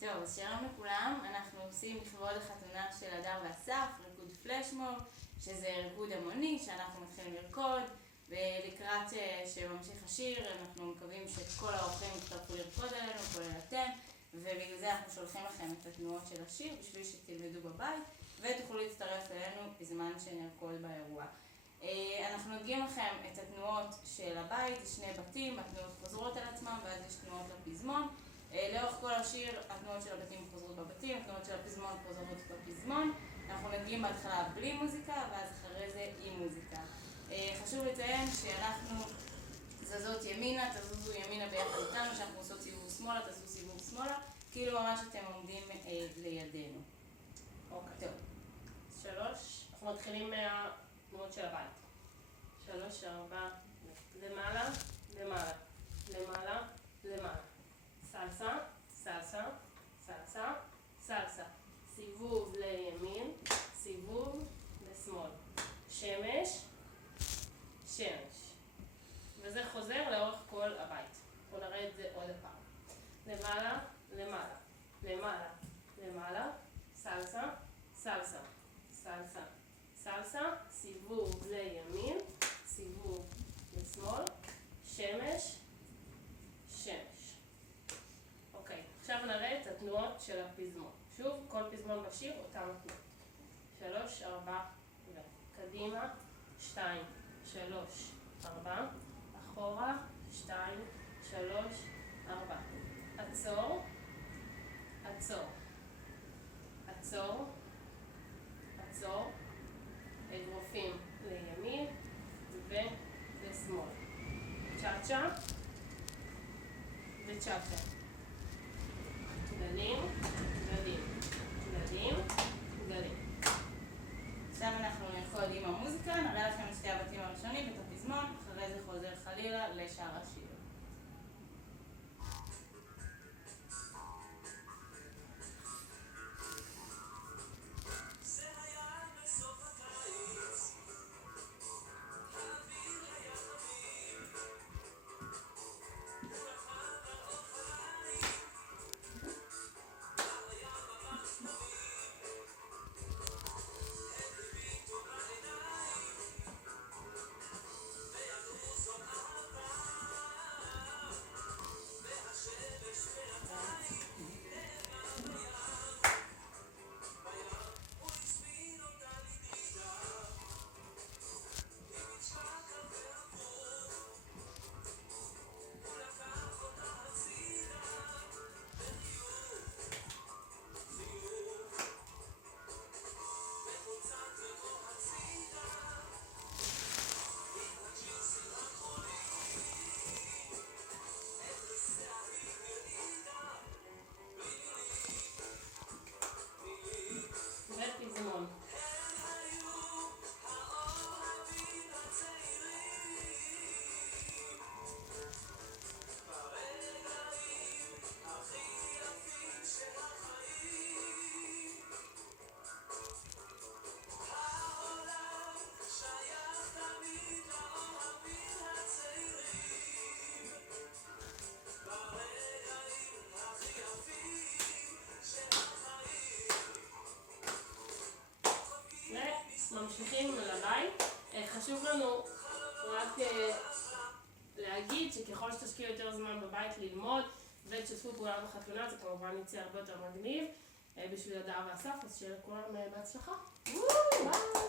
טוב, אז שלום לכולם, אנחנו עושים לכבוד החתונה של הדר ואסף, ריקוד פלשמוב, שזה ריקוד המוני שאנחנו מתחילים לרקוד, ולקראת שממשיך השיר אנחנו מקווים שכל האורחים יצטרפו לרקוד עלינו, כולל אתם, ובגלל זה אנחנו שולחים לכם את התנועות של השיר בשביל שתלמדו בבית, ותוכלו להצטרף אלינו בזמן שנרקוד באירוע. אנחנו נדגים לכם את התנועות של הבית, זה שני בתים, התנועות חוזרות על עצמם, ואז יש תנועות לפזמון. לאורך כל השיר, התנועות של הבתים חוזרות בבתים, התנועות של הפזמון חוזרות בפזמון. אנחנו נדגים בהתחלה בלי מוזיקה, ואז אחרי זה עם מוזיקה. חשוב לציין שאנחנו זזות ימינה, תזוזו ימינה ביחד איתנו, שאנחנו עושות סיבוב שמאלה, תעשו סיבוב שמאלה, כאילו ממש אתם עומדים לידינו. אוקיי. טוב. 3, אנחנו מתחילים מהתנועות של הבית. 3, 4, למעלה, למעלה, למעלה, למעלה. סלסה, סלסה, סלסה, סלסה. סיבוב לימין, סיבוב לשמאל. שמש, שמש. וזה חוזר לאורך כל הבית. בואו נראה את זה עוד פעם. למעלה, למעלה, למעלה, למעלה, סלסה, סלסה, סלסה, סלסה, סיבוב לימין, סיבוב לשמאל, שמש, שמש. אוקיי, עכשיו נראה את התנועות של הפזמון. שוב, כל פזמון בשיר, אותם התנועות. 3, 4, וקדימה, 2, 3, 4, אחורה, 2, 3, 4. עצור, עצור, עצור, עצור, אגרופים לימין ולשמאל. צ'אצ'ה וצ'אצ'ה. גלים, גלים, גלים, גלים. עכשיו אנחנו נרקוד עם המוזיקה, נראה לכם את שתי הבתים הראשונים, את הפזמון, אחרי זה חוזר חלילה לשאר השיר. ופזמון. ממשיכים לבית. חשוב לנו רק להגיד שככל שתשקיעו יותר זמן בבית ללמוד ותשתפו פעולה בחתונה, זה כמובן יצא הרבה יותר מגניב בשביל הדר ואסף, אז שיהיה לכולם בהצלחה. ביי!